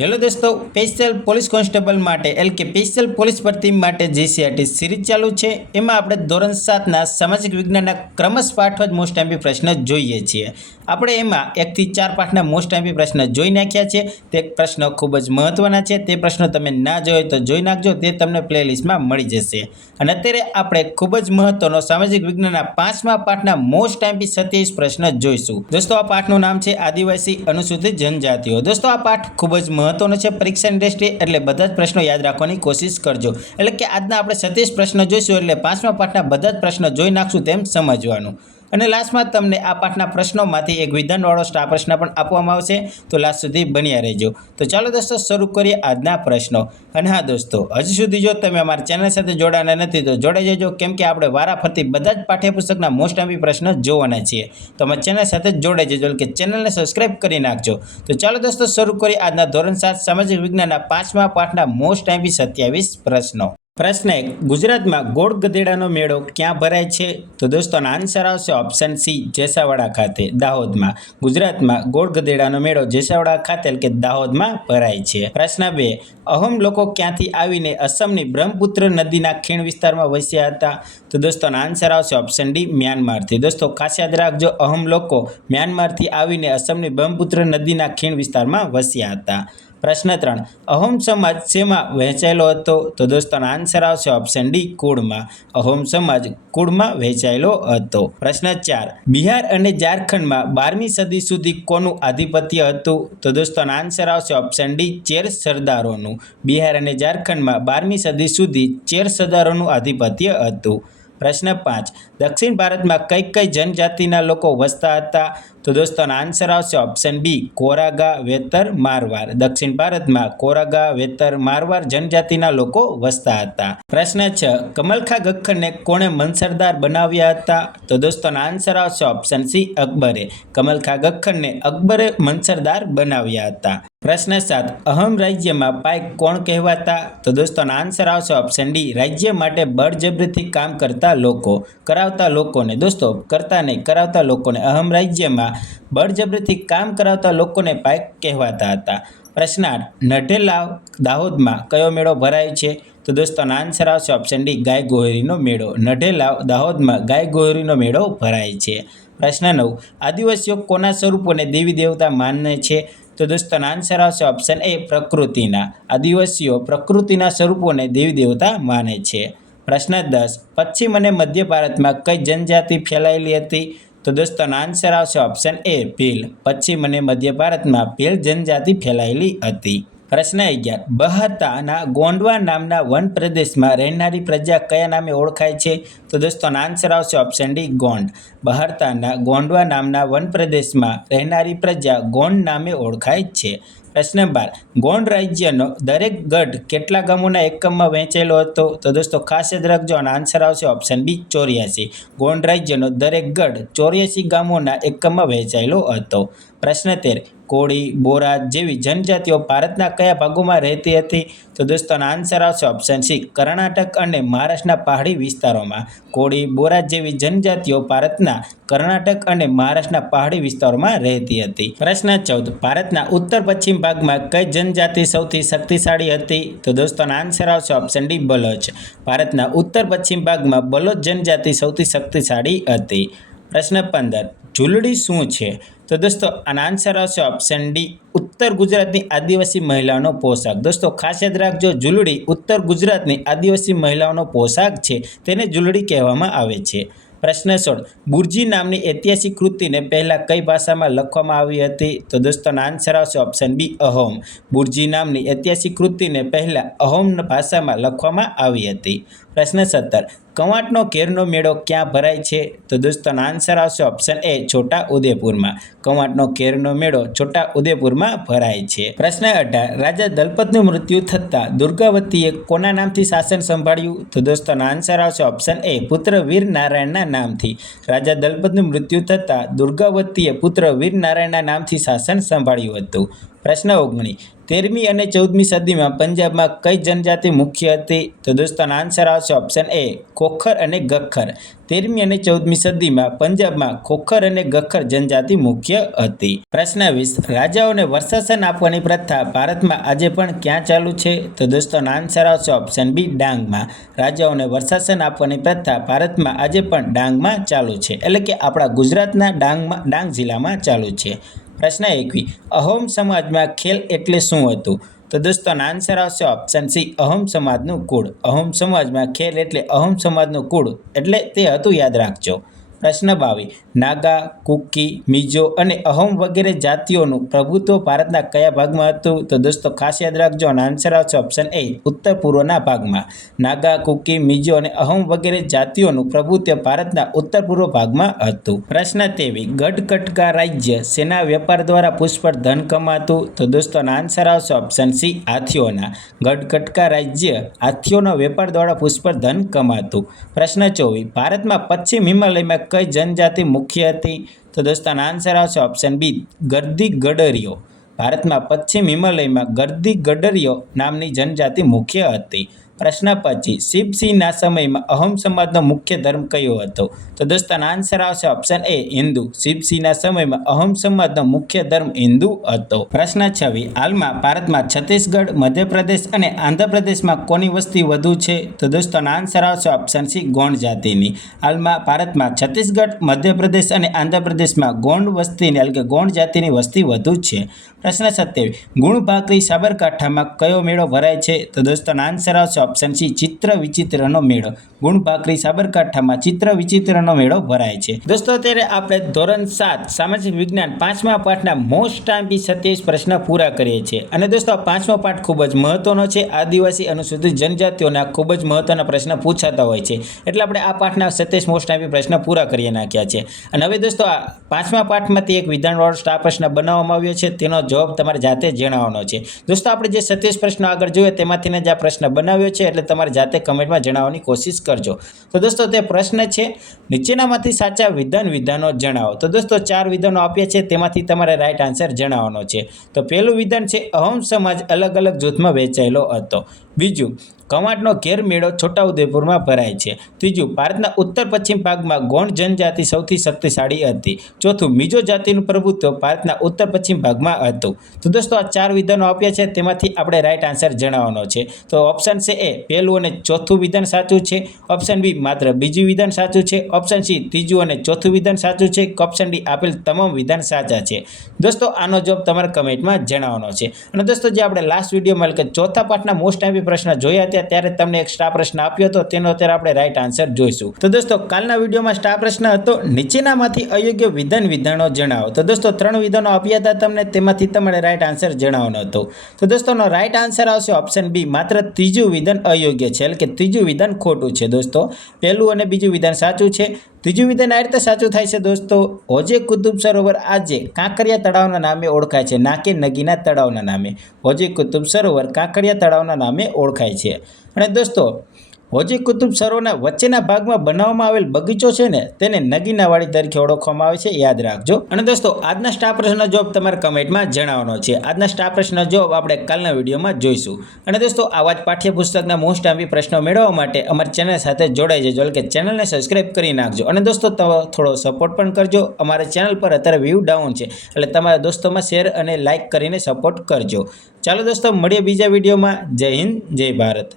Hello દોસ્તો special police constable માટે એટલે કે સ્પેશિયલ પોલીસ ભરતી માટે જીસીઆરટી સિરીઝ ચાલુ છે. એમાં આપણે ધોરણ સાતના સામાજિક વિજ્ઞાનના ક્રમશ પાઠ જ મોસ્ટ એમ્પી પ્રશ્ન જોઈએ છીએ. આપણે એમાં એકથી ચાર પાઠના મોસ્ટ એમ્પી પ્રશ્ન જોઈ નાખ્યા છે. તે પ્રશ્નો ખૂબ જ મહત્ત્વના છે. તે પ્રશ્નો તમે ના જોયો તો જોઈ નાખજો, તે તમને પ્લેલિસ્ટમાં મળી જશે. અને અત્યારે આપણે ખૂબ જ મહત્ત્વનો સામાજિક વિજ્ઞાનના પાંચમા પાઠના મોસ્ટ એમ્પી સત્યાવીસ પ્રશ્ન જોઈશું. દોસ્તો, આ પાઠનું નામ છે આદિવાસી અનુસૂચિત જનજાતિઓ. દોસ્તો, આ પાઠ ખૂબ જ મહત્વનો છે પરીક્ષાની દ્રષ્ટિએ એટલે બધા જ પ્રશ્નો યાદ રાખવાની કોશિશ કરજો. એટલે કે આજના આપણે સતીશ પ્રશ્ન જોઈશું એટલે પાંચમા પાઠના બધા જ પ્રશ્નો જોઈ નાખશું તેમ સમજવાનું. અને લાસ્ટમાં તમને આ પાઠના પ્રશ્નોમાંથી એક વિધાનવાળો સ્ટાર પ્રશ્ન પણ આપવામાં આવશે. તો લાસ્ટ સુધી બન્યા રહેજો. તો ચાલો દોસ્તો, શરૂ કરીએ આજના પ્રશ્નો. અને હા દોસ્તો, હજી સુધી જો તમે અમારી ચેનલ સાથે જોડાના નથી, તો જોડાઈ જજો. કેમ કે આપણે વારાફરતી બધા જ પાઠ્યપુસ્તકના મોસ્ટ એમ્પી પ્રશ્ન જોવાના છીએ. તો અમારી ચેનલ સાથે જોડાઈ જજો કે ચેનલને સબસ્ક્રાઇબ કરી નાખજો. તો ચાલો દોસ્તો, શરૂ કરીએ આજના ધોરણ સાત સામાજિક વિજ્ઞાનના પાંચમા પાઠના મોસ્ટ એમ્પી સત્યાવીસ પ્રશ્નો. પ્રશ્ન એક, ગુજરાતમાં ગોળ ગધેડાનો મેળો ક્યાં ભરાય છે? તો દોસ્તોનો આન્સર આવશે ઓપ્શન સી જેસાવાડા ખાતે, દાહોદમાં. ગુજરાતમાં ગોળ ગધેડાનો મેળો જેસાવાડા ખાતે કે દાહોદમાં ભરાય છે? પ્રશ્ન બે, અહોમ લોકો ક્યાંથી આવીને અસમની બ્રહ્મપુત્ર નદીના ખીણ વિસ્તારમાં વસ્યા હતા? તો દોસ્તોનો આન્સર આવશે ઓપ્શન ડી મ્યાનમારથી. દોસ્તો, ખાસ યાદ રાખજો, અહોમ લોકો મ્યાનમારથી આવીને અસમની બ્રહ્મપુત્ર નદીના ખીણ વિસ્તારમાં વસ્યા હતા. પ્રશ્ન ત્રણ. અહોમ સમાજ શેમાં વહેંચાયેલો હતો? તો દોસ્તોનો આન્સર આવશે ઓપ્શન ડી કુળમાં. અહોમ સમાજ કુળમાં વહેંચાયેલો હતો. પ્રશ્ન ચાર. બિહાર અને ઝારખંડમાં બારમી સદી સુધી કોનું આધિપત્ય હતું? તો દોસ્તોનો આન્સર આવશે ઓપ્શન ડી ચેર સરદારોનું. બિહાર અને ઝારખંડમાં બારમી સદી સુધી ચેર સરદારોનું આધિપત્ય હતું. પ્રશ્ન પાંચ. દક્ષિણ ભારતમાં કઈ કઈ જનજાતિના લોકો વસતા હતા? તો દોસ્તોનો આન્સર આવશે ઓપ્શન બી કોરાગા વેતર મારવાર. દક્ષિણ ભારતમાં કોરાગા વેતર મારવાર જનજાતિના લોકો વસતા હતા. પ્રશ્ન છ, કમલખા ગખ્ખરને કોણે મનસરદાર બનાવ્યા હતા? તો દોસ્તોનો આન્સર આવશે ઓપ્શન સી અકબરે. કમલખા ગખ્ખરને અકબરે મનસરદાર બનાવ્યા હતા. પ્રશ્ન સાત, અહમ રાજ્યમાં પાઇક કોણ કહેવાતા? તો દોસ્તોનો આન્સર આવશે ઓપ્શન ડી રાજ્ય માટે બળજબરીથી કામ કરતા લોકો. કરાવતા લોકોને, દોસ્તો કરતા નહીં, કરાવતા લોકોને અહમ રાજ્યમાં બળજબરીથી કામ કરાવતા લોકોને પાઇક કહેવાતા હતા. પ્રશ્ન નઢેલાવ દાહોદમાં કયો મેળો ભરાય છે? તો દોસ્તોનો આન્સર આવશે ઓપ્શન ડી, ગાય ગોહરીનો મેળો. નઢેલાવ દાહોદમાં ગાય ગોહરીનો મેળો ભરાય છે. પ્રશ્ન નવ, આદિવાસીઓ કોના સ્વરૂપોને દેવી દેવતા માને છે? તો દોસ્તોનો આન્સર આવશે ઓપ્શન એ, પ્રકૃતિના. આદિવાસીઓ પ્રકૃતિના સ્વરૂપોને દેવી દેવતા માને છે. પ્રશ્ન દસ, પશ્ચિમ અને મધ્ય ભારતમાં કઈ જનજાતિ ફેલાયેલી હતી? તો દોસ્તોનો આન્સર આવશે ઓપ્શન એ ભીલ. પશ્ચિમ અને મધ્ય ભારતમાં ભીલ જનજાતિ ફેલાયેલી હતી. પ્રશ્ન અગિયાર બહતાના ગોંડવા નામના વન પ્રદેશમાં રહેનારી પ્રજા કયા નામે ઓળખાય છે? તો દોસ્તોનો આન્સર આવશે ઓપ્શન ડી ગોંડ. બહારતાના ગોંડવા નામના વન પ્રદેશમાં રહેનારી પ્રજા ગોંડ નામે ઓળખાય છે. પ્રશ્ન બાર ગોંડ રાજ્યનો દરેક ગઢ કેટલા ગામોના એકમમાં વહેંચેલો હતો? તો દોસ્તો, ખાસ યાદ રાખજો અને આન્સર આવશે ઓપ્શન બી ચોર્યાસી. ગોંડ રાજ્યનો દરેક ગઢ ચોર્યાસી ગામોના એકમમાં વહેંચાયેલો હતો. પ્રશ્ન તેર, કોળી, બોરા જેવી જનજાતિઓ ભારતના કયા ભાગોમાં રહેતી હતી? તો દોસ્તોનો આન્સર આવશે ઓપ્શન સી કર્ણાટક અને મહારાષ્ટ્રના પહાડી વિસ્તારોમાં કોળી, બોરા જેવી જનજાતિઓ ભારતના કર્ણાટક અને મહારાષ્ટ્રના પહાડી વિસ્તારોમાં રહેતી હતી. પ્રશ્ન ચૌદ. ભારતના ઉત્તર પશ્ચિમ ભાગમાં કઈ જનજાતિ સૌથી શક્તિશાળી હતી? તો દોસ્તોનો આન્સર આવશે ઓપ્શન ડી બલોચ. ભારતના ઉત્તર પશ્ચિમ ભાગમાં બલોચ જનજાતિ સૌથી શક્તિશાળી હતી. પ્રશ્ન પંદર. ઝૂલડી શું છે? તો દોસ્તો, આનો આન્સર આવશે ઓપ્શન ડી ઉત્તર ગુજરાતની આદિવાસી મહિલાઓનો પોશાક. દોસ્તો, ખાસ યાદ રાખજો, જુલડી ઉત્તર ગુજરાતની આદિવાસી મહિલાઓનો પોશાક છે, તેને જુલડી કહેવામાં આવે છે. પ્રશ્ન સોળ. બુરજી નામની ઐતિહાસિક કૃતિને પહેલાં કઈ ભાષામાં લખવામાં આવી હતી? તો દોસ્તોનો આન્સર આવશે ઓપ્શન બી અહોમ. બુરજી નામની ઐતિહાસિક કૃતિને પહેલાં અહોમ ભાષામાં લખવામાં આવી હતી. પ્રશ્ન સત્તર. કવાંટનો કેરનો મેળો ક્યાં ભરાય છે? તો દોસ્તોનો આન્સર આવશે ઓપ્શન એ છોટા ઉદેપુરમાં કવાંટનો કેરનો મેળો છોટા ઉદેપુરમાં ભરાય છે. પ્રશ્ન અઢાર, રાજા દલપતનું મૃત્યુ થતાં દુર્ગાવતીએ કોના નામથી શાસન સંભાળ્યું? તો દોસ્તોનો આન્સર આવશે ઓપ્શન એ પુત્ર વીર નારાયણના નામથી. રાજા દલપતનું મૃત્યુ થતાં દુર્ગાવતીએ પુત્ર વીર નારાયણના નામથી શાસન સંભાળ્યું હતું. પ્રશ્ન ઓગણીસ તેરમી અને ચૌદમી સદીમાં પંજાબમાં કઈ જનજાતિ મુખ્ય હતી? તો દોસ્તોનો આન્સર આવશે ઓપ્શન એ ખોખર અને ગખ્ખર તેરમી અને ચૌદમી સદીમાં પંજાબમાં ખોખર અને ગખ્ખર જનજાતિ મુખ્ય હતી. પ્રશ્ન વીસ, રાજાઓને વર્ષાસન આપવાની પ્રથા ભારતમાં આજે પણ ક્યાં ચાલુ છે? તો દોસ્તોનો આન્સર આવશે ઓપ્શન બી ડાંગમાં. રાજાઓને વર્ષાસન આપવાની પ્રથા ભારતમાં આજે પણ ડાંગમાં ચાલુ છે. એટલે કે આપણા ગુજરાતના ડાંગમાં, ડાંગ જિલ્લામાં ચાલુ છે. પ્રશ્ન એકવી. અહોમ સમાજમાં ખેલ એટલે શું હતું? તો દોસ્તોનો આન્સર આવશે ઓપ્શન સી અહોમ સમાજનું કુળ. અહોમ સમાજમાં ખેલ એટલે અહોમ સમાજનું કુળ. એટલે તે હતું યાદ રાખજો. પ્રશ્ન બાવી. નાગા, કુકી, મિજો અને અહોમ વગેરે જાતિઓનું પ્રભુત્વ ભારતના કયા ભાગમાં હતું? તો દોસ્તો, ખાસ યાદ રાખજો અને આન્સર આવશે ઓપ્શન એ ઉત્તર પૂર્વના ભાગમાં. નાગા, કુકી, મિજો અને અહોમ વગેરે જાતિઓનું પ્રભુત્વ ભારતના ઉત્તર પૂર્વ ભાગમાં હતું. પ્રશ્ન તેવી, ગઢકટકા રાજ્ય સેના વેપાર દ્વારા પુષ્કળ ધન કમાતું? તો દોસ્તોનો આન્સર આવશે ઓપ્શન સી હાથીઓના. ગઢકટકા રાજ્ય હાથીઓના વેપાર દ્વારા પુષ્કળ ધન કમાતું. પ્રશ્ન ચોવીસ, ભારતમાં પશ્ચિમ હિમાલયમાં કઈ જનજાતિ મુખ્ય હતી? તો દોસ્તાનો આન્સર આવશે ઓપ્શન બી ગરદી ગડરિયો ભારતમાં પશ્ચિમ હિમાલયમાં ગરદી ગડરિયો નામની જનજાતિ મુખ્ય હતી. પ્રશ્ન પછી શિવસિંહના સમયમાં અહમ સમાજનો મુખ્ય ધર્મ કયો હતો? તો દોસ્તોનો આન્સર આવશે ઓપ્શન એ હિન્દુ. શિવસિંહના સમયમાં અહમ સમાજનો મુખ્ય ધર્મ હિન્દુ હતો. પ્રશ્ન છવી હાલમાં ભારતમાં છત્તીસગઢ, મધ્યપ્રદેશ અને આંધ્રપ્રદેશમાં કોની વસ્તી વધુ છે? તો દોસ્તોનો આન્સર આવશે ઓપ્શન સી ગોંડ જાતિની. હાલમાં ભારતમાં છત્તીસગઢ, મધ્યપ્રદેશ અને આંધ્રપ્રદેશમાં ગોંડ વસ્તીની, એટલે કે ગોંડ જાતિની વસ્તી વધુ છે. પ્રશ્ન સત્યાવીસ ગુણ ભાકરી સાબરકાંઠામાં કયો મેળો ભરાય છે? તો દોસ્તોનો આન્સર આવશે ઓપ્શન સી ચિત્ર વિચિત્રનો મેળો. ગુણ ભાકરી સાબરકાંઠામાં ચિત્ર વિચિત્રનો મેળો ભરાય છે. દોસ્તો, અત્યારે આપણે ધોરણ સાત, સામાજિક વિજ્ઞાન પાંચમા પાઠના મોસ્ટ આંપી સત્યાવીસ પ્રશ્ન પૂરા કરીએ છીએ. અને દોસ્તો, આ પાંચમો પાઠ ખૂબ જ મહત્વનો છે. આદિવાસી અનુસૂચિત જનજાતિઓના ખૂબ જ મહત્વના પ્રશ્ન પૂછાતા હોય છે. એટલે આપણે આ પાઠના સત્યાવીસ મોસ્ટ આંપી પ્રશ્ન પૂરા કરી નાખ્યા છે. અને હવે દોસ્તો, આ પાંચમા પાઠમાંથી એક વિધાનવાળો સ્ટાફ પ્રશ્ન બનાવવામાં આવ્યો છે. તેનો જવાબ તમારે જાતે જણાવવાનો છે. દોસ્તો, આપણે જે સત્યાવીસ પ્રશ્નો આગળ જોઈએ તેમાંથીને જ આ પ્રશ્ન બનાવ્યો છે. એટલે તમારે જાતે કમેન્ટમાં જણાવવાની કોશિશ કરજો. તો દોસ્તો, તે પ્રશ્ન છે, નીચેનામાંથી સાચા વિધાન વિધાનો જણાવો. તો દોસ્તો, ચાર વિધાનો આપ્યા છે, તેમાંથી તમારે રાઈટ આન્સર જણાવવાનો છે. તો પહેલું વિધાન છે, અહમ સમાજ અલગ અલગ જૂથમાં વહેંચાયેલો હતો. બીજું કમાટનો ઘેર મેળો છોટાઉદેપુરમાં ભરાય છે. ત્રીજું, ભારતના ઉત્તર પશ્ચિમ ભાગમાં ગોંડ જનજાતિ સૌથી શક્તિશાળી હતી. ચોથું મિજો જાતિનું પ્રભુત્વ ભારતના ઉત્તર પશ્ચિમ ભાગમાં હતું. તો દોસ્તો, આ ચાર વિધાનો આપ્યા છે. તેમાંથી આપણે રાઈટ આન્સર જણાવવાનો છે. તો ઓપ્શન છે એ, પહેલું અને ચોથું વિધાન સાચું છે. ઓપ્શન બી માત્ર બીજું વિધાન સાચું છે. ઓપ્શન સી ત્રીજું અને ચોથું વિધાન સાચું છે. ઓપ્શન ડી આપેલ તમામ વિધાન સાચા છે. દોસ્તો, આનો જવાબ તમારા કમેન્ટમાં જણાવવાનો છે. અને દોસ્તો, જે આપણે લાસ્ટ વિડીયોમાં એટલે કે ચોથા પાઠના મોસ્ટ ટાઈમ પ્રશ્ન જોયા હતા, ત્યારે તમને એક સ્ટાર પ્રશ્ન આપ્યો હતો. તેનો અત્યારે આપણે રાઈટ આન્સર જોઈશું. તો દોસ્તો, કાલના વિડીયોમાં સ્ટાર પ્રશ્ન હતો, નીચેનામાંથી અયોગ્ય વિધાન વિધાનો જણાવો. તો દોસ્તો, ત્રણ વિધાનો આપ્યા હતા તમને, તેમાંથી તમારે રાઈટ આન્સર જણાવવાનો હતો. તો દોસ્તોનો રાઈટ આન્સર આવશે ઓપ્શન બી માત્ર ત્રીજું વિધાન અયોગ્ય છે. એટલે કે ત્રીજું વિધાન ખોટું છે દોસ્તો. પહેલું અને બીજું વિધાન સાચું છે. ત્રીજું વિધાન આ રીતે સાચું થાય છે દોસ્તો. હોજે કુતુબ સરોવર આજે કાંકરિયા તળાવના નામે ઓળખાય છે, ના કે નગીના તળાવના નામે. હોજે કુતુબ સરોવર કાંકરિયા તળાવના નામે ઓળખાય છે. અને દોસ્તો હોજી કુતુબ સરોવરના વચ્ચેના ભાગમાં બનાવવામાં આવેલ બગીચો છે ને, તેને નગીનાવાડી તરીકે ઓળખવામાં આવે છે, યાદ રાખજો. અને દોસ્તો, આજના સ્ટાર પ્રશ્નનો જવાબ તમારે કમેન્ટમાં જણાવવાનો છે. આજના સ્ટાર પ્રશ્નનો જવાબ આપણે કાલના વિડીયોમાં જોઈશું. અને દોસ્તો, આવા જ પાઠ્યપુસ્તકના મોસ્ટ આંબી પ્રશ્નો મેળવવા માટે અમારી ચેનલ સાથે જોડાઈ જજો, એટલે કે ચેનલને સબસ્ક્રાઇબ કરી નાખજો. અને દોસ્તો થોડો સપોર્ટ પણ કરજો. અમારા ચેનલ પર અત્યારે વ્યૂ ડાઉન છે, એટલે તમારા દોસ્તોમાં શેર અને લાઇક કરીને સપોર્ટ કરજો. ચાલો દોસ્તો, મળીએ બીજા વિડીયોમાં. જય હિન્દ, જય ભારત.